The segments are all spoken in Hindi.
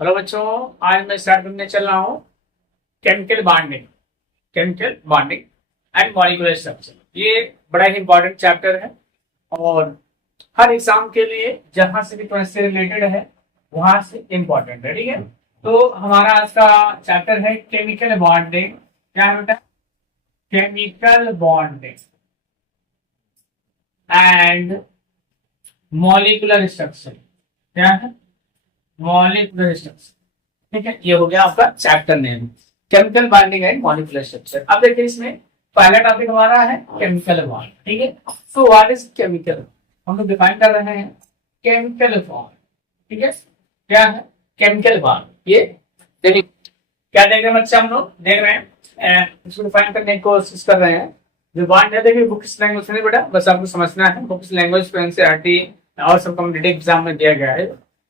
हेलो बच्चों, आज मैं स्टार्ट करने चल रहा हूँ chemical bonding and molecular structure. ये बड़ा ही इंपॉर्टेंट चैप्टर है और हर एग्जाम के लिए जहां से भी थोड़ा से रिलेटेड है वहां से इंपॉर्टेंट है। ठीक है, तो हमारा आज का चैप्टर है केमिकल बॉन्डिंग। क्या है बेटा? Chemical bonding and molecular structure. क्या है? Molecular structure. ठीक है, ये हो गया आपका chapter name, chemical bonding and molecular structure. अब देखिए, इसमें पहला टॉपिक हमारा है केमिकल बॉन्ड। ठीक है, सो व्हाट इज केमिकल? हम लोग डिफाइन कर रहे हैं केमिकल बॉन्ड। ठीक है, क्या है केमिकल बॉन्ड? ये देखिए, क्या देख रहे हैं बच्चे? हम लोग देख रहे हैं, इसको डिफाइन करने की कोशिश कर रहे हैं। जो बॉन्ड है, देखिए बुक्स लैंग्वेज में बेटा, बस आपको समझना है। बुक्स लैंग्वेज को एनसीईआरटी और सब कॉम्पिटिटिव एग्जाम में दिया गया है।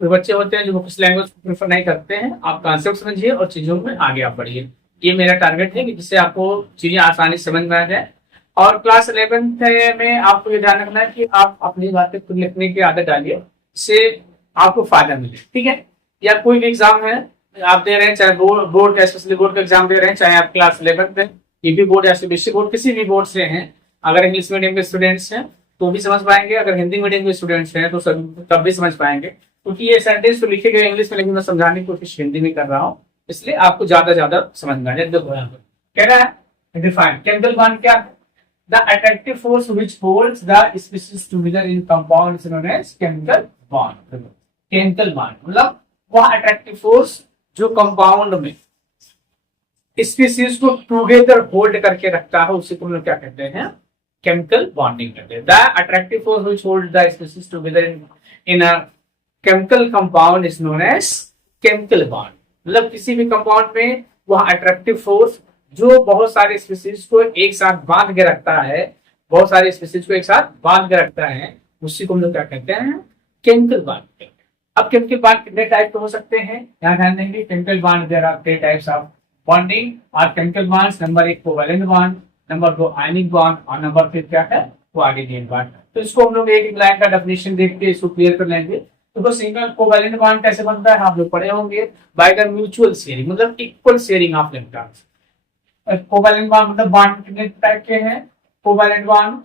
कोई बच्चे होते हैं जो बुक्स लैंग्वेज प्रेफर नहीं करते हैं, आप कॉन्सेप्ट समझिए और चीजों में आगे आप बढ़िए। ये मेरा टारगेट है कि जिससे आपको चीजें आसानी से समझ में आ जाए। और क्लास 11th में आपको ये ध्यान रखना है कि आप अपनी बातें खुद लिखने की आदत डालिए, इससे आपको फायदा मिले। ठीक है, या कोई भी एग्जाम है आप दे रहे हैं, चाहे बोर्ड का, स्पेशली बोर्ड का एग्जाम दे रहे हैं, चाहे आप क्लास 11th में यूपी बोर्ड या सीबीएसई बोर्ड किसी भी बोर्ड से हैं, अगर इंग्लिश मीडियम के स्टूडेंट्स हैं तो भी समझ पाएंगे, अगर हिंदी मीडियम के स्टूडेंट्स हैं तो तब भी समझ पाएंगे, क्योंकि ये सेंटेंस तो लिखे गए इंग्लिश में, लेकिन मैं समझाने की कोशिश हिंदी में कर रहा हूँ, इसलिए आपको ज्यादा समझ में आ जाए। देखो यहाँ पर कह रहा है डिफाइन केमिकल बॉन्ड क्या है? The attractive force which holds the species together in compound is known as chemical bond. Chemical bond मतलब वह अट्रैक्टिव फोर्स जो कंपाउंड में स्पीशीज को टुगेदर होल्ड करके रखता है, उसी को हम लोग क्या कहते हैं? केमिकल बॉन्डिंग कहते हैं। The attractive force which holds the species together in a chemical compound is known as chemical bond. मतलब किसी भी कंपाउंड में वह अट्रैक्टिव फोर्स जो बहुत सारे स्पीशीज को एक साथ बांध के रखता है, बहुत सारे स्पीशीज को एक साथ बांध के रखता है, उसी को हम लोग क्या कहते हैं? Chemical bond. अब केमिकल बॉन्ड कितने टाइप के हो सकते हैं? यहाँ ध्यान देंगे, chemical bond there are 3 types of bonding और chemical bonds. Number 1 covalent bond, number 2 ionic bond और नंबर 3 क्या है? Coordinate bond. तो इसको हम लोग एक लाइन का डेफिनेशन देख के इसको क्लियर कर लेंगे। तो सिंगल कोवैलेंट बॉन्ड कैसे बनता है आप लोग पढ़े होंगे, बाय द म्यूचुअल शेयरिंग, मतलब equal sharing of electrons. Covalent bond मतलब बॉन्ड कितने टाइप के हैं? Covalent bond,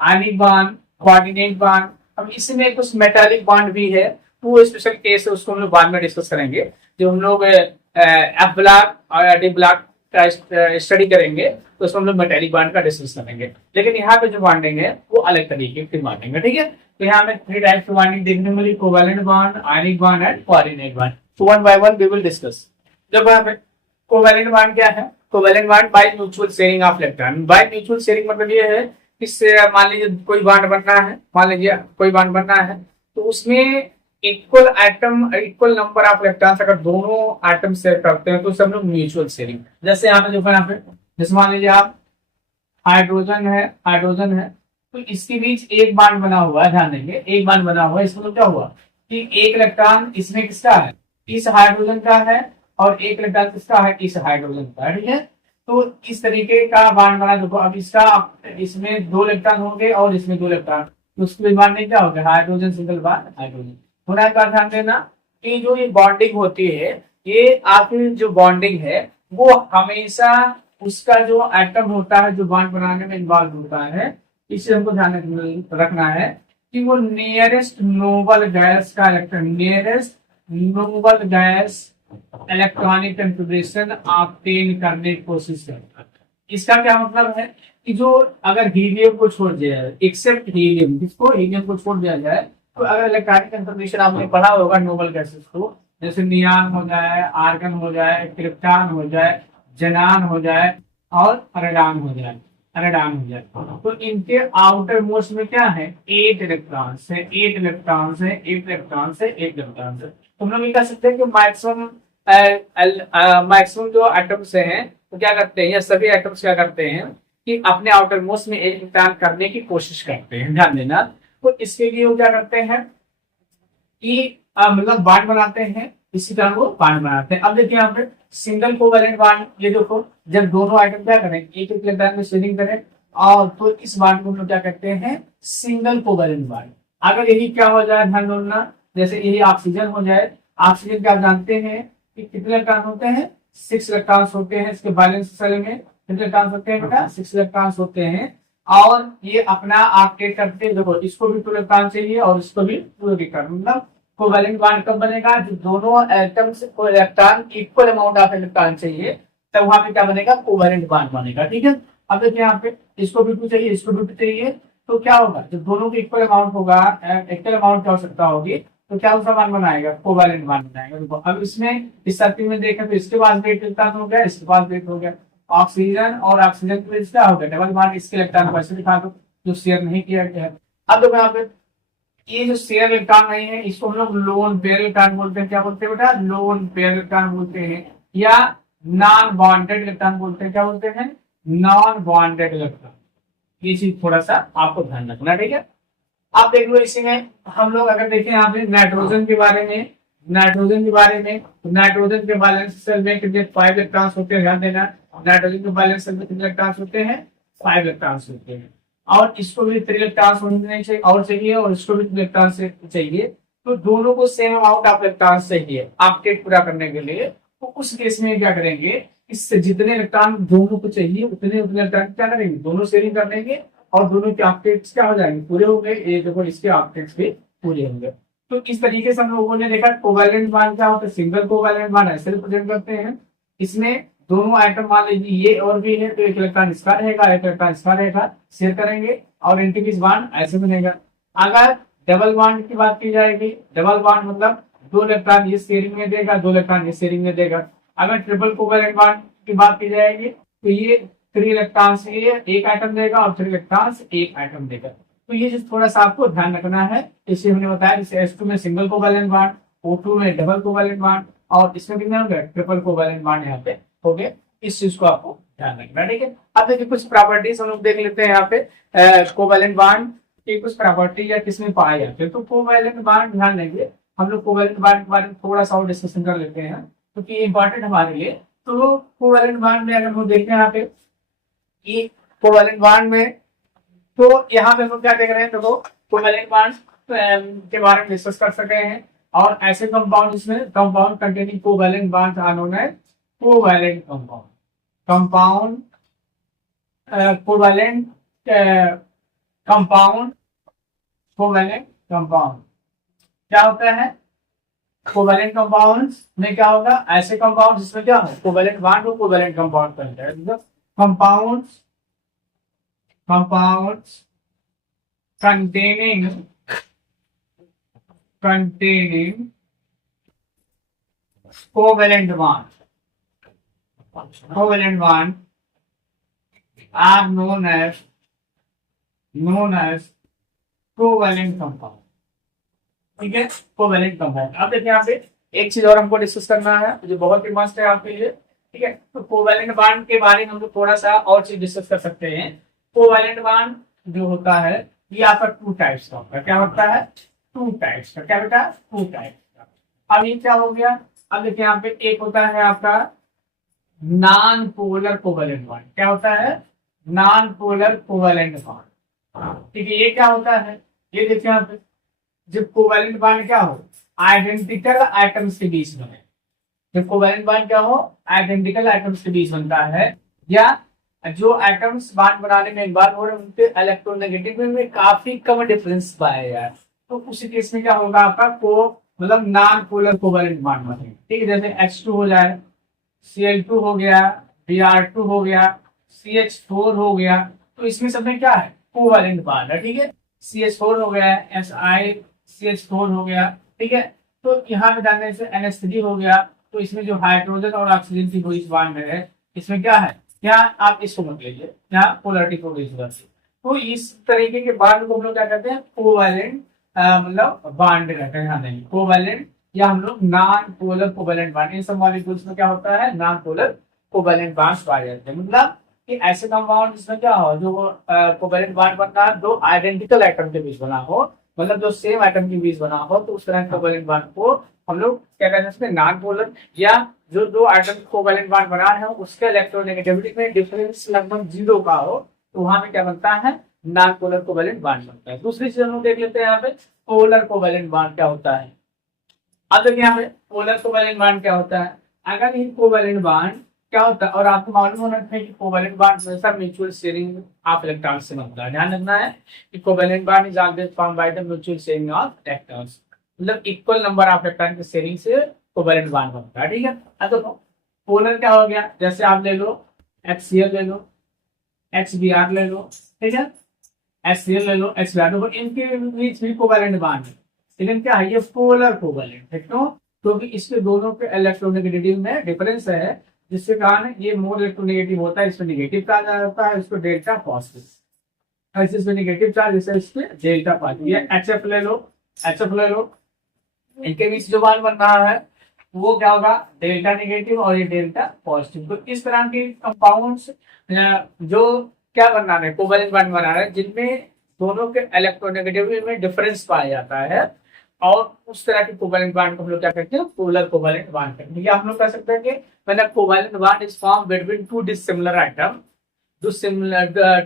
ionic bond, coordinate bond. अब इसमें कुछ मेटालिक बॉन्ड भी है, वो स्पेशल केस है, उसको हम लोग बाद में डिस्कस करेंगे। जो हम लोग एफ ब्लॉक और डी ब्लॉक का स्टडी करेंगे तो उसमें हम लोग मेटालिक बॉन्ड का डिस्कस करेंगे, लेकिन यहाँ पे जो बॉन्डिंग है वो अलग तरीके की बॉन्डिंग है। ठीक है, तो यहाँ में 3 टाइप की बॉन्डिंग देखने को मिली, covalent bond, ionic bond and coordinate bond. तो one by one we will discuss. जब यहाँ पे कोवैलेंट बॉन्ड क्या है? Covalent bond by mutual sharing of electron. By mutual sharing मतलब ये है, इससे मान लीजिए कोई बॉन्ड बनना है, मान लीजिए कोई बॉन्ड बनना है तो उसमें equal atom, equal number of electrons अगर दोनों एटम शेयर करते हैं तो सब लोग म्यूचुअल शेयरिंग। जैसे यहाँ पे देखो, यहाँ पे जैसे मान लीजिए आप हाइड्रोजन है तो इसके बीच एक बॉन्ड बना हुआ है, ध्यान देंगे एक बॉन्ड बना हुआ है। इसमें तो क्या हुआ कि एक इलेक्ट्रॉन इसमें किसका है? इस हाइड्रोजन का है, और एक इलेक्ट्रॉन किसका है? इस हाइड्रोजन का। ठीक है, तो इस तरीके का बॉन्ड बना। देखो अब इसका, इसमें 2 इलेक्ट्रॉन होंगे और इसमें 2 इलेक्ट्रॉन, तो उसके बॉन्डिंग क्या होगा? हाइड्रोजन सिंगल बॉन्ड हाइड्रोजन होना का। ध्यान देना कि जो ये बॉन्डिंग होती है, ये आपकी जो बॉन्डिंग है वो हमेशा उसका जो एटम होता है जो बॉन्ड बनाने में इन्वॉल्व होता है, इसे हमको ध्यान रखना है कि वो नियरेस्ट नोबल गैस का electron, nearest noble gas electronic configuration obtain करने की कोशिश करता है। इसका क्या मतलब है कि जो अगर हीलियम को छोड़ दिया जाए, एक्सेप्ट हीलियम, जिसको हीलियम को छोड़ दिया जाए, तो अगर इलेक्ट्रॉनिक कन्फर्मेशन आपने पढ़ा होगा नोबल गैसेस को, जैसे नियान हो जाए, आर्गन हो जाए, क्रिप्टॉन हो जाए, जेनान हो जाए और अरेडान हो जाए, तो इनके आउटर मोस्ट में क्या है? 8 इलेक्ट्रॉन्स है, 8 इलेक्ट्रॉन्स है, 8 इलेक्ट्रॉन्स है, 8 इलेक्ट्रॉन्स है। तो हम लोग ये कह सकते हैं कि मैक्सिमम जो एटम्स हैं तो क्या करते हैं, या सभी एटम्स क्या करते हैं कि अपने आउटर मोस्ट में एक इलेक्ट्रॉन करने की कोशिश करते हैं। ध्यान देना, तो इसके लिए वो क्या करते हैं कि मतलब बॉन्ड बनाते हैं, इसी तरह वो बॉन्ड बनाते हैं। अब देखिए यहाँ पे सिंगल कोवैलेंट बॉन्ड, ये देखो जब दोनों आइटम क्या करें, एक इलेक्ट्रॉन में शेयरिंग करें, और तो इस बॉन्ड को हम लोग क्या कहते हैं? Single covalent bond. अगर यही क्या हो जाए, ध्यान देना, जैसे यही ऑक्सीजन हो जाए ऑक्सीजन का आप जानते हैं कि कितने इलेक्ट्रॉन होते हैं, 6 इलेक्ट्रॉन होते हैं। इसके बैलेंस सेल में कितने इलेक्ट्रॉन होते हैं बेटा, 6 इलेक्ट्रॉन होते हैं। और ये अपना ऑक्टेट करते हैं। देखो इसको भी 2 इलेक्ट्रॉन चाहिए और इसको भी 2 इलेक्ट्रॉन, मतलब कोवैलेंट बॉन्ड कब बनेगा, जो दोनों एटम्स को electron equal amount of electron चाहिए, तब वहां पे क्या बनेगा, कोवैलेंट बॉन्ड बनेगा। ठीक है, अब देखिए यहाँ पे इसको भी 2 चाहिए, इसको भी 2 चाहिए, तो क्या होगा, जब दोनों के इक्वल अमाउंट होगा, इक्वल अमाउंट की आवश्यकता होगी, तो क्या उसका बॉन्ड बनाएगा, कोवैलेंट बॉन्ड बनाएगा। देखो अब इसमें इस सर्किल में देखें तो इसके पास भी एक इलेक्ट्रॉन हो गया, इसके पास भी एक हो गया। ऑक्सीजन और ऑक्सीजन के बीच क्या हो गया, डबल बॉन्ड। इसके इलेक्ट्रॉन को ऐसे दिखा दो जो शेयर नहीं किया गया है। अब देखो यहाँ पे ये जो शेयर इलेक्ट्रॉन नहीं है, इसको हम लोग लोन पेयर इलेक्ट्रॉन बोलते हैं। क्या बोलते हैं बेटा, लोन पेयर इलेक्ट्रॉन बोलते हैं, या नॉन बॉन्डेड इलेक्ट्रॉन बोलते हैं। क्या बोलते हैं, नॉन बॉन्डेड इलेक्ट्रॉन। ये चीज थोड़ा सा आपको ध्यान रखना, ठीक है। आप देख लो इसी में हम लोग अगर देखें यहाँ पे नाइट्रोजन के बारे में, नाइट्रोजन के बारे में, तो नाइट्रोजन के बैलेंस सेल में कितने 5 इलेक्ट्रॉन्स होते हैं, ध्यान देना। नाइट्रोजन के बैलेंस सेल में कितने इलेक्ट्रॉन्स होते हैं, 5 इलेक्ट्रॉन्स होते हैं। और इसको भी 3 इलेक्ट्रॉन्स होने चाहिए और चाहिए, और इसको भी 3 इलेक्ट्रॉन्स चाहिए। तो दोनों को सेम अमाउंट ऑफ इलेक्ट्रॉन्स चाहिए ऑक्टेट पूरा करने के लिए। तो उस केस में क्या करेंगे, इससे जितने इलेक्ट्रॉन दोनों को चाहिए उतने उतने इलेक्ट्रॉन क्या करेंगे, दोनों शेयरिंग कर लेंगे और दोनों के ऑक्टेट्स क्या हो जाएंगे, पूरे होंगे। ये देखो इसके ऑक्टेट्स भी पूरे होंगे। तो इस तरीके से हम लोगों ने देखा कोवैलेंट बॉन्ड क्या होता है, सिंगल कोवैलेंट बॉन्ड ऐसे रिप्रेजेंट करते हैं। इसमें दोनों आइटम मान लीजिए ये और भी है, तो एक इलेक्ट्रॉन इसका रहेगा, एक इलेक्ट्रॉन इसका रहेगा, शेयर करेंगे और एंटी बॉन्ड ऐसे बनेगा। अगर डबल बॉन्ड की बात की जाएगी, डबल बॉन्ड मतलब 2 इलेक्ट्रॉन ये शेयरिंग में देगा, 2 इलेक्ट्रॉन ये शेयरिंग में देगा। अगर ट्रिपल कोवैलेंट बॉन्ड की बात की जाएगी, तो ये 3 इलेक्ट्रॉन्स ये एक आइटम देगा और 3 इलेक्ट्रॉन्स एक आइटम देगा। तो ये चीज थोड़ा सा आपको ध्यान रखना है। इसे हमने बताया, जैसे S2 में सिंगल कोवैलेंट बॉन्ड, O2 में डबल कोवैलेंट बॉन्ड, और इसमें कितने होंगे, ट्रिपल कोवैलेंट बॉन्ड यहाँ पे हो गए। इस चीज को आपको ध्यान रखना, ठीक है। अब देखिए कुछ प्रॉपर्टीज हम लोग देख लेते हैं यहाँ पे कोवैलेंट बॉन्ड की कुछ प्रॉपर्टी या किसमें पाए जाते हैं। तो कोवैलेंट बॉन्ड ध्यान देंगे हम लोग, कोवैलेंट बॉन्ड के बारे में थोड़ा सा और डिस्कशन कर लेते हैं क्योंकि ये इंपॉर्टेंट हमारे लिए। तो कोवैलेंट बॉन्ड में अगर हम देखें यहाँ पे कि कोवैलेंट बॉन्ड में, तो यहाँ पे हम क्या देख रहे हैं, देखो कोवैलेंट बॉन्ड के बारे में डिस्कस कर सके हैं। और ऐसे कंपाउंड जिसमें compound containing covalent bonds are known as covalent compound. Compound covalent compound, covalent compound क्या होता है, कोवैलेंट कंपाउंड्स में क्या होगा, ऐसे कंपाउंड जिसमें क्या हो, कोवैलेंट बॉन्ड हो, कोवैलेंट कंपाउंड बनता है। Compounds containing covalent bond are known as covalent compound। ठीक है, कोवैलेंट कंपाउंड। अब देखिए यहाँ पे एक चीज और हमको डिस्कस करना है जो बहुत ही मस्त है आपके लिए, ठीक है। तो कोवैलेंट बॉन्ड के बारे में हम लोग थोड़ा सा और चीज डिस्कस कर सकते हैं। कोवैलेंट बॉन्ड जो होता है ये आपका 2 टाइप्स का होता है। क्या होता है, 2 टाइप्स का। क्या बेटा, 2 टाइप्स का। अब ये क्या हो गया, अब देखिए यहाँ पे एक होता है आपका नॉन पोलर कोवैलेंट बॉन्ड। क्या होता है, नॉन पोलर कोवैलेंट बॉन्ड। ठीक है, ये क्या होता है, ये देखिए यहाँ पे जब कोवैलेंट बॉन्ड क्या हो, आइडेंटिकल आइटम्स के बीच में, जब कोवैलेंट बॉन्ड क्या हो, आइडेंटिकल आइटम्स के बीच बनता है, या जो एटम्स बॉन्ड बनाने में इन्वॉल्व हो रहे हैं उनके इलेक्ट्रोनेगेटिव में काफी कम डिफरेंस पाया जाए, तो उसी केस में क्या होगा आपका को मतलब नॉन पोलर कोवैलेंट बॉन्ड बनेगा। ठीक है, जैसे H2 हो जाए, Cl2 हो गया, Br2 हो गया, CH4 हो गया, तो इसमें सब में क्या है, कोवैलेंट बॉन्ड है। ठीक है, CH4 हो गया, SiCH4 हो गया। ठीक है, तो यहाँ पे डालने से NH3 हो गया, तो इसमें जो हाइड्रोजन और ऑक्सीजन की कोई बॉन्ड है, इसमें क्या है, यहाँ आप इसको मत लीजिए, यहाँ पोलरिटी को लीजिए। तो इस तरीके के बॉन्ड को हम लोग क्या कहते हैं, कोवैलेंट मतलब बॉन्ड कहते हैं, कोवैलेंट या हम लोग नॉन पोलर कोवैलेंट बॉन्ड। इन सब मॉलिक्यूल्स में क्या होता है, नॉन पोलर कोवैलेंट बॉन्ड्स पाए जाते हैं। मतलब कि ऐसे कंपाउंड जिसमें क्या हो, जो कोवैलेंट बॉन्ड बनता है 2 आइडेंटिकल आइटम के बीच बना हो, मतलब जो सेम आइटम के बीच बना हो, तो उस तरह के कोवैलेंट बॉन्ड को हम लोग क्या कहते हैं, इसमें नॉन पोलर, या जो 2 आइटम कोवैलेंट बॉन्ड बना है उसके इलेक्ट्रोनेगेटिविटी में डिफरेंस लगभग 0 का हो, तो वहां पे क्या बनता है, नॉन पोलर कोवैलेंट बॉन्ड बनता है। दूसरी चीज हम लोग देख लेते हैं यहाँ पे पोलर कोवैलेंट बॉन्ड क्या होता है। अब देखिए यहाँ पे पोलर कोवैलेंट बॉन्ड क्या होता है। अगर ये कोवैलेंट बॉन्ड क्या होता है, और आपको मालूम होना चाहिए कि कोवैलेंट बॉन्ड हमेशा म्यूचुअल शेयरिंग ऑफ इलेक्ट्रॉन्स से बनता है। ध्यान रखना है कि covalent bond is always formed by the mutual sharing of electrons, मतलब इक्वल नंबर ऑफ इलेक्ट्रॉन की शेयरिंग से कोवैलेंट बॉन्ड बनता है। ठीक है, अब देखो पोलर क्या हो गया, जैसे आप ले लो HCl ले लो, HBr ले लो, ठीक है, HCl ले लो, HBr, देखो इनके बीच भी कोवैलेंट बॉन्ड है, लेकिन क्या है ये पोलर कोवैलेंट है। क्यों? क्योंकि इसके दोनों के इलेक्ट्रोनेगेटिव में डिफरेंस है, जिसके कारण ये मोर इलेक्ट्रोनेगेटिव होता है, इसमें नेगेटिव चार्ज आ जाता है, इसको डेल्टा पॉजिटिव, इसमें नेगेटिव चार्ज जैसे इसमें डेल्टा पॉजिटिव। HF ले लो, HF ले लो, इनके बीच जो बॉन्ड बन रहा है वो क्या होगा, डेल्टा नेगेटिव और ये डेल्टा पॉजिटिव। तो इस तरह के कंपाउंड्स जो क्या बना रहे, कोवैलेंट बॉन्ड बना रहे हैं, जिनमें दोनों के इलेक्ट्रोनेगेटिव में डिफरेंस पाया जाता है, और उस तरह के कोवैलेंट बॉन्ड को हम लोग क्या कहते हैं, पोलर कोवैलेंट बॉन्ड कहते हैं। हम लोग कह सकते हैं कि when a covalent bond is formed between two dissimilar item,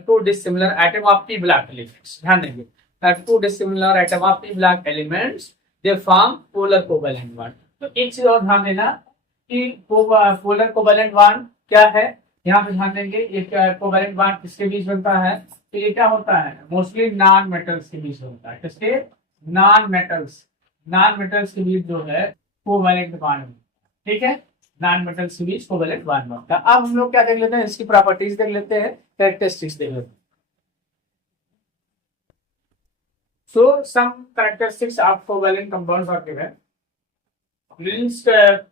to dissimilar item of P block elements, ध्यान देंगे, to dissimilar item of P block elements they form polar covalent bond. तो एक चीज और ध्यान देना कि पोलर कोवैलेंट बॉन्ड क्या है, यहाँ पे ध्यान देंगे ये कोवैलेंट बॉन्ड किसके बीच बनता है, तो ये क्या होता है, मोस्टली नॉन मेटल्स के बीच होता है। किसके? नॉन मेटल्स के बीच जो है कोवैलेंट बॉन्ड, ठीक है, नॉन मेटल्स के बीच कोवैलेंट बॉन्ड बनता है। अब हम लोग क्या देख लेते हैं, इसकी प्रॉपर्टीज देख लेते हैं, कैरेक्टरिस्टिक्स देख लेते हैं। So some characteristics of covalent compounds are given. Means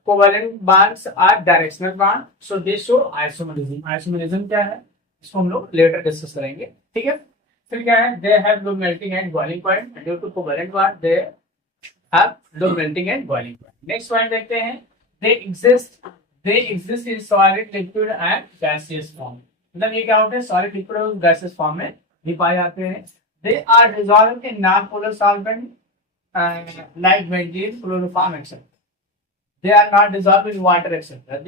covalent bonds are directional bond, so they show isomerism. Isomerism क्या है, इसको हम लोग later discuss करेंगे, ठीक है। फिर क्या है, they have low melting and boiling point. Due to covalent bond, they have low melting and boiling point. Next point देखते हैं, they exist in solid, liquid and gaseous form. मतलब ये क्या होते हैं, solid, liquid और gaseous form में भी पाए जाते हैं। They are dissolved in non-polar solvent like benzene, chloroform, etc. They are not dissolved in water, etc.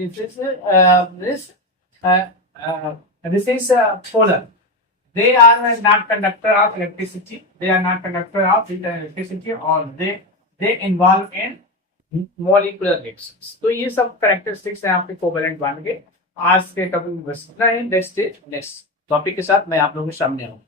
This is polar. They are not conductor of electricity. They are not conductor of electricity, or they involve in molecular reactions. तो ये सब characteristics हैं आपके कोवैलेंट बॉन्ड के। आज के टॉपिक में बस इतना ही। नेक्स्ट टॉपिक के साथ मैं आप लोगों के सामने आऊँ।